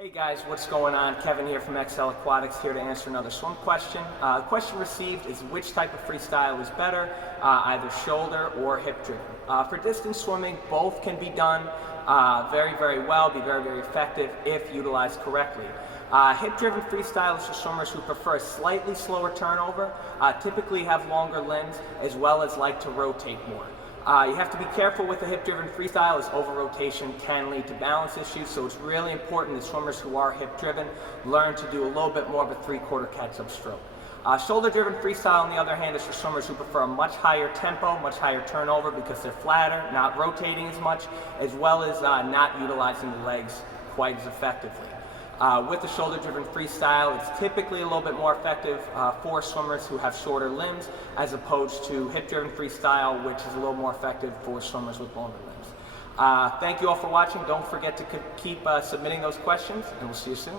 Hey guys, what's going on? Kevin here from XL Aquatics, here to answer another swim question. The question received is which type of freestyle is better, either shoulder or hip driven. For distance swimming, both can be done very, very well, be very, very effective if utilized correctly. Hip driven freestyle is for swimmers who prefer a slightly slower turnover, typically have longer limbs, as well as like to rotate more. You have to be careful with the hip-driven freestyle, as over-rotation can lead to balance issues, so it's really important that swimmers who are hip-driven learn to do a little bit more of a three-quarter catch-up stroke. Shoulder-driven freestyle, on the other hand, is for swimmers who prefer a much higher tempo, much higher turnover, because they're flatter, not rotating as much, as well as not utilizing the legs quite as effectively. With the shoulder-driven freestyle, it's typically a little bit more effective for swimmers who have shorter limbs, as opposed to hip-driven freestyle, which is a little more effective for swimmers with longer limbs. Thank you all for watching. Don't forget to keep submitting those questions, and we'll see you soon.